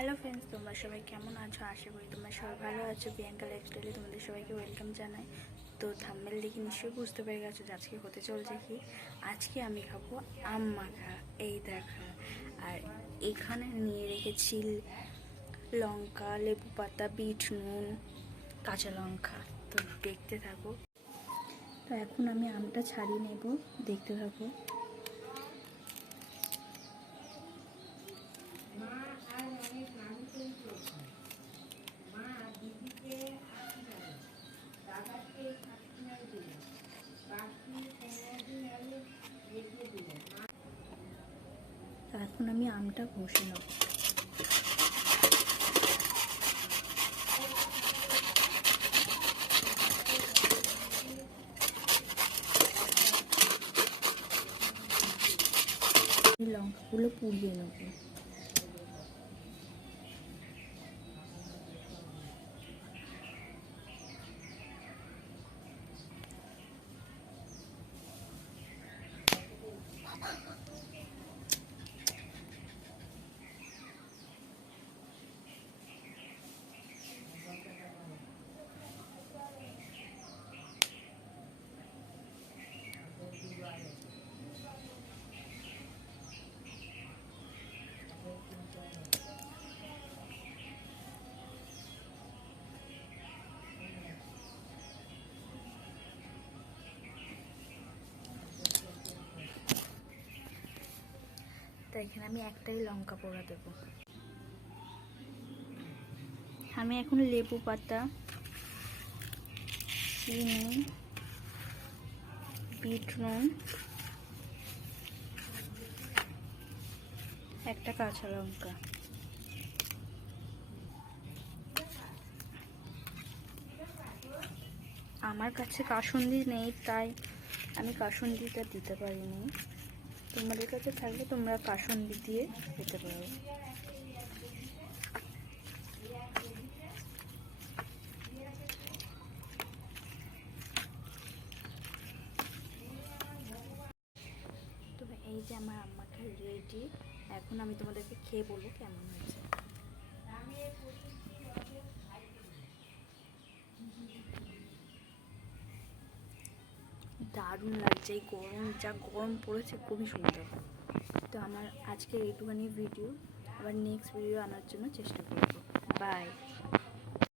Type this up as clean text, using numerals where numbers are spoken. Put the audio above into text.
Hello friends, তোমরা সবাই কেমন আছো? আশা করি তোমরা সবাই ভালো আছো। প্রিয়াঙ্কা লাইফস্টাইলে তোমাদের সবাইকে ওয়েলকাম জানাই। তো থাম্বনেল দেখে নিশ্চয়ই বুঝতে পেরে গেছো যে আজকে হতে চলছে কি। আজকে আমি খাবো আম মাখা, এই দেখা। আর এখানে নিয়ে রেখেছি লঙ্কা, লেবু পাতা, বিট নুন, কাঁচা লঙ্কা। তো দেখতে থাকো। তো এখন আমি আমটা ছাড়িয়ে নেব, দেখতে থাকো। এখন আমি আমটা ঘষে নেব। লঙ্কাগুলো পুড়িয়ে নেব। তো এখানে আমি একটাই লঙ্কা পোড়া দেব। আমি এখন লেবু পাতা, চিনি, বিট নুন, একটা কাঁচা লঙ্কা, আমার কাছে কাসুন্দি নেই তাই আমি কাসুন্দিটা দিতে পারিনি। তোমাদের কাছে থাকলে তোমরা কাসুন্দি দিয়ে দিতে পারো। তো এই যে আমার আম্মাকে রেডি। এখন আমি তোমাদেরকে খেয়ে বলবো কেমন হয়েছে। দারুণ লাগছে, এই গরম যা গরম পড়েছে খুবই সুন্দর। তো আমার আজকে এইটুখানি ভিডিও, আবার নেক্সট ভিডিও আনার জন্য চেষ্টা করব। বাই।